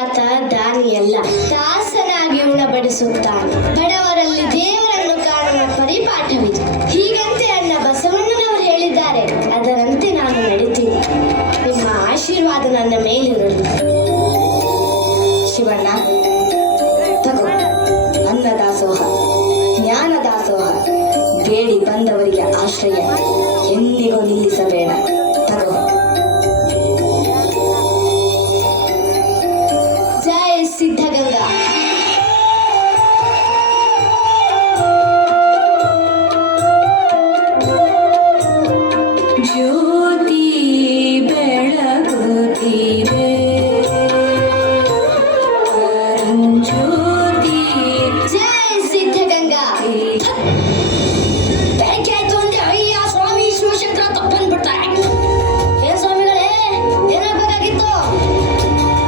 ಆತ ದಾನಿಯಲ್ಲ, ದಾಸನಾಗಿ ಉಣಬಡಿಸುತ್ತಾನೆ. ಬಡವರಲ್ಲಿ ದೇವರನ್ನು ಕಾಣುವ ಪರಿಪಾಠವಿದೆ. ಹೀಗಂತೆ ಅಣ್ಣ ಬಸವಣ್ಣನವರು ಹೇಳಿದ್ದಾರೆ. ಅದರಂತೆ ನಾನು ನಡೀತೀನಿ. ನಿಮ್ಮ ಆಶೀರ್ವಾದ ನನ್ನ ಮೇಲಿರಲಿ. ಶಿವಣ್ಣ, ತಗೋ ಅನ್ನದಾಸೋಹ, ಜ್ಞಾನ ದಾಸೋಹ. ಬೇಡಿ ಬಂದವರಿಗೆ ಆಶ್ರಯ, ಎಂದಿಗೂ ನಿಲ್ಲಿಸಬೇಡ. ತಗೋ. ಜಯ ಸಿದ್ಧಗಂಗಾ. ಜ್ಯೋತಿ ಬೆಳಗುತ್ತಿದೆ, ಜ್ಯೋತಿ. ಜಯ ಸಿದ್ಧಗಂಗಾ. ಬೆಳಗ್ಗೆ ಆಯ್ತು ಅಂದ್ರೆ ಅಯ್ಯ ಸ್ವಾಮಿ ಶಿವಶಂಕರ ತಪ್ಪನ್ಬಿಡ್ತಾರೆ. ಏನ್ ಸ್ವಾಮಿಗಳೇ, ಏನಾಗಬೇಕಾಗಿತ್ತು?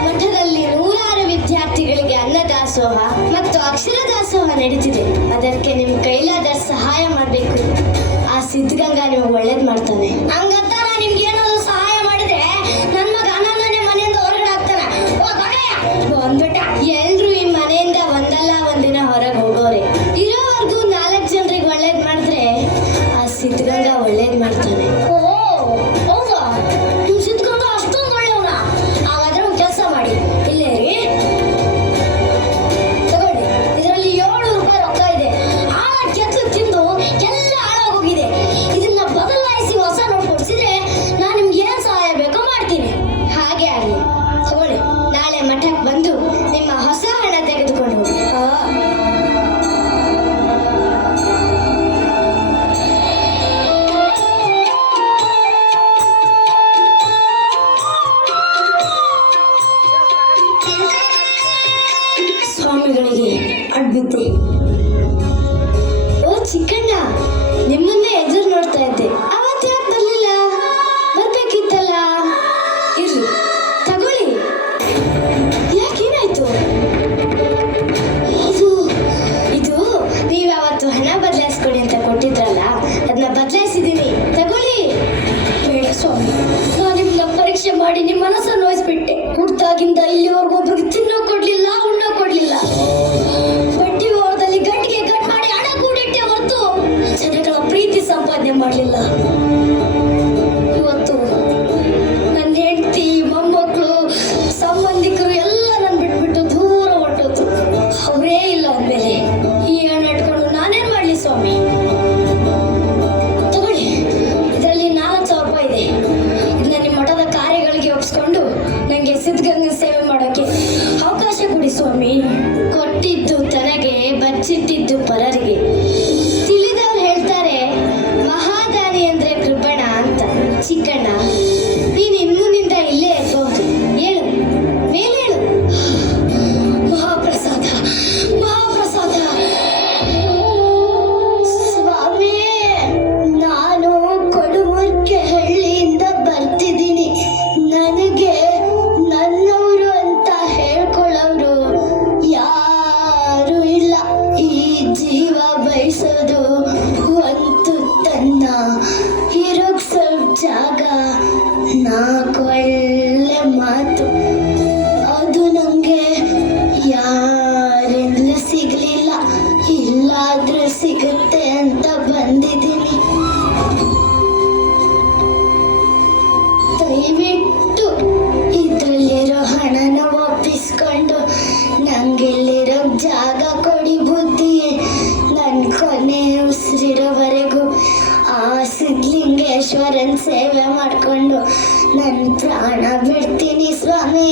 ಮಠದಲ್ಲಿ ನೂರಾರು ವಿದ್ಯಾರ್ಥಿಗಳಿಗೆ ಅನ್ನದಾಸೋಹ ಮತ್ತು ಅಕ್ಷರ ದಾಸೋಹ ನಡೀತಿದೆ. ಅದಕ್ಕೆ ನಿಮ್ ಕೈಲಾದ ಸಹಾಯ ಮಾಡ್ಬೇಕು. ಆ ಸಿದ್ಧಗಂಗಾ ನಿಮಗೆ ಒಳ್ಳೇದ್ ಮಾಡ್ತಾನೆ. ಹಂಗಂತ ನಾನು ನಿಮ್ಗೆ ಏನಾದ್ರು ಸಹಾಯ ಮಾಡಿದ್ರೆ ನನ್ನ ಮಗ ನನ್ನನ್ನೇ ಮನೆಯಿಂದ ಹೊರಗಡೆ ಹಾಕ್ತಾನೆ. ಬಂದ್ಬಿಟ್ಟ. ಎಲ್ರು ಈ ಮನೆಯಿಂದ ಒಂದಲ್ಲ ಒಂದಿನ ಹೊರಗೆ ಹೋಗೋರೆ. ಇರೋವರೆಗೂ 4 ಜನರಿಗೆ ಒಳ್ಳೇದ್ ಮಾಡಿದ್ರೆ ಆ ಸಿದ್ಧಗಂಗಾ ಒಳ್ಳೇದ್ ಮಾಡ್ತಾನೆ. ಓ ಹೌದಾ? ನಿಮ್ ಸಿದ್ಧಗಂಗಾ ಅಷ್ಟೊಂದು ಒಳ್ಳೆಯವನ? ಹಾಗಾದ್ರೆ ಒಂದು ಕೆಲಸ ಮಾಡಿ, ಇಲ್ಲೇ ರೀ ತಗೊಳ್ಳಿ. ಇದರಲ್ಲಿ 700 ರೂಪಾಯಿ ರೊಕ್ಕ ಇದೆ. ಆಳ ಕೆತ್ತು ತಿಂದು ಎಲ್ಲ ಹಾಳಾಗೋಗಿದೆ. ಇದನ್ನ ಬದಲಾಯಿಸಿ ಹೊಸ ನೋಟ್ ಕೊಡ್ಸಿದ್ರೆ ನಾನು ನಿಮ್ಗೆ ಏನ್ ಸಹಾಯ ಬೇಕೋ ಮಾಡ್ತೀನಿ. ಹಾಗೆ ಆಗಲಿ, ತಗೊಳ್ಳಿ. ನಾಳೆ ಮಠಕ್ಕೆ ಬಂದು ನಿಮ್ಮ ಹೊಸ ಹಣ ತೆಗೆದುಕೊಂಡು ಹೋಗಿ. ಸ್ವಾಮಿಗಳಿಗೆ ಅಡ್ಬಿದ್ದೆ. ಓ ಚಿಕ್ಕಣ್ಣ, ನಿಮ್ಮನ್ನೇ ಎದುರು ನೋಡ್ತಾ ಇದ್ದೆ. ಅವತ್ತು ಯಾಕೆ ಬರ್ಲಿಲ್ಲ? ಬರ್ಬೇಕಿತ್ತಲ್ಲ. ಇರ್ಲಿ, ತಗೊಳ್ಳಿ. ಯಾಕೇನಾಯ್ತು? ಇದು ನೀವು ಅವತ್ತು ಹಣ ಬದಲಾಯಿಸ್ಕೊಡಿ ಅಂತ ಕೊಟ್ಟಿದ್ರಲ್ಲ, ಅದನ್ನ ಬದಲಾಯಿಸಿದ್ದೀನಿ. ತಗೊಳ್ಳಿ. ಬೇಡ ಸ್ವಾಮಿ, ನಾನು ನಿಮ್ಮನ್ನ ಪರೀಕ್ಷೆ ಮಾಡಿ ನಿಮ್ಮ ಮನಸ್ಸನ್ನು ನೋಯಿಸ್ಬಿಟ್ಟೆ. ಹುಟ್ಟಾಗಿಂದ ಇಲ್ಲಿವರೆಗೂ ಒಬ್ರಿಗೆ ತಿನ್ನೋ ಕೊಡ್ಲಿಲ್ಲ, ಉಣ್ಣೋ ಕೊಡ್ಲಿಲ್ಲ. ಬಡ್ಡಿ ಓರದಲ್ಲಿ ಗಂಟಿಗೆ ಗಂಟು ಮಾಡಿ ಹಣ ಕೂಡಿಟ್ಟೆ ಹೊರತು ಜನಗಳ ಪ್ರೀತಿ ಸಂಪಾದನೆ ಮಾಡಲಿಲ್ಲ. ಇವತ್ತು ನನ್ನ ಹೆಂಡತಿ, ಮೊಮ್ಮಕ್ಕಳು, ಸಂಬಂಧಿಕರು ಎಲ್ಲ ನನ್ನ ಬಿಟ್ಬಿಟ್ಟು ದೂರ ಹೊರಟೋದು. ಅವರೇ ಇಲ್ಲ ಅಂದಮೇಲೆ ಈ ಹಣ ಇಟ್ಕೊಂಡು ನಾನೇನ್ ಮಾಡ್ಲಿ ಸ್ವಾಮಿ? ತಗೊಳ್ಳಿ, ಇದರಲ್ಲಿ 4,000 ರೂಪಾಯಿ ಇದೆ. ಇದನ್ನ ನಿಮ್ಮ ಮಠದ ಕಾರ್ಯಗಳಿಗೆ ಒಪ್ಪಿಸ್ಕೊಂಡು ನನಗೆ ಸಿದ್ಧಗಂಗಾ ಸೇವೆ ಮಾಡೋಕೆ ಅವಕಾಶ ಕೊಡಿ ಸ್ವಾಮಿ. ಕೊಟ್ಟಿದ್ದು ತನಗೆ, ಬಚ್ಚಿಟ್ಟಿದ್ದು ಪರರಿಗೆ. ತಿಳಿದವ್ರು ಹೇಳ್ತಾರೆ ಮಹಾದಾನಿ ಅಂದ್ರೆ ಕೃಪಣ ಅಂತ. ಚಿಕ್ಕಣ್ಣ, ನೀನು ಇನ್ನೂನಿಂದ ಇಲ್ಲೇ ಇರಬಹುದು. ಹೇಳು, ಮೇಲೇಳು. ಮಹಾಪ್ರಸಾದ, ಮಹಾಪ್ರಸಾದ. ಸ್ವಾಮಿ, ನಾನು ಕೊಡುಮುರ್ಕೆ ಹಳ್ಳಿಯಿಂದ ಬರ್ತಿದ್ದೀನಿ. ನನಗೆ ನನ್ನವರು ಅಂತ ಹೇಳ್ಕೊಳ್ಳೋರು ಯಾರು ಇಲ್ಲ. ಈ ಜೀವ ಬಯಸೋದು ಒಂದು ತನ್ನ ಇರೋಕ್ ಸ್ವಲ್ಪ ಜಾಗ, 4 ಒಳ್ಳೆ ಮಾತು. ಅದು ನಂಗೆ ಯಾರಿಂದಲೂ ಸಿಗ್ಲಿಲ್ಲ. ಇಲ್ಲಾದ್ರೂ ಸಿಗುತ್ತೆ ಅಂತ ಬಂದಿದ್ದೀನಿ. ದಯವಿಟ್ಟು ಇದ್ರಲ್ಲಿರೋ ಹಣನ ಒಪ್ಪಿಸ್ಕೊಂಡು ನಂಗಿಲ್ಲಿರೋ ಜಾಗ ಕೊಡಿ ಬುದ್ಧಿ. ನನ್ನ ಕೊನೆ ಉಸಿರಿರೋವರೆಗೂ ಆ ಸಿದ್ಧಲಿಂಗೇಶ್ವರನ್ ಸೇವೆ ಮಾಡಿಕೊಂಡು ನನ್ನ ಪ್ರಾಣ ಬಿಡ್ತೀನಿ ಸ್ವಾಮಿ.